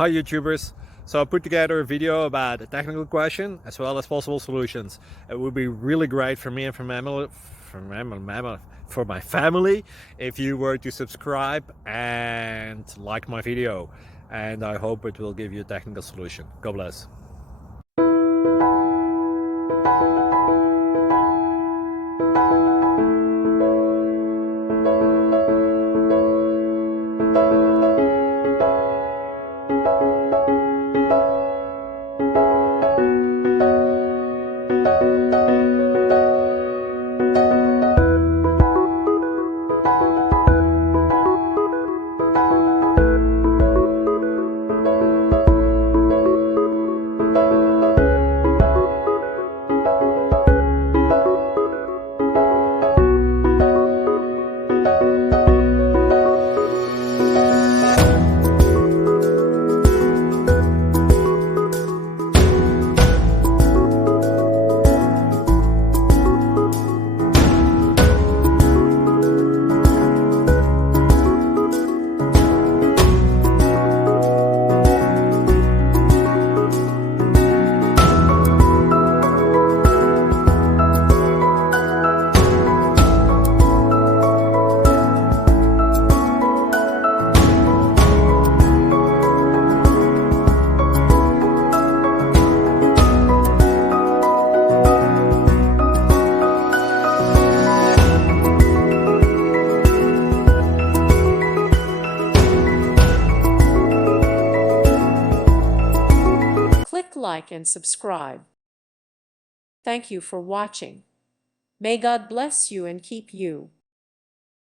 Hi YouTubers! So I put together a video about a technical question as well as possible solutions. It would be really great for me and for my family if you were to subscribe and like my video, and I hope it will give you a technical solution. God bless. Click like and subscribe. Thank you for watching. May God bless you and keep you.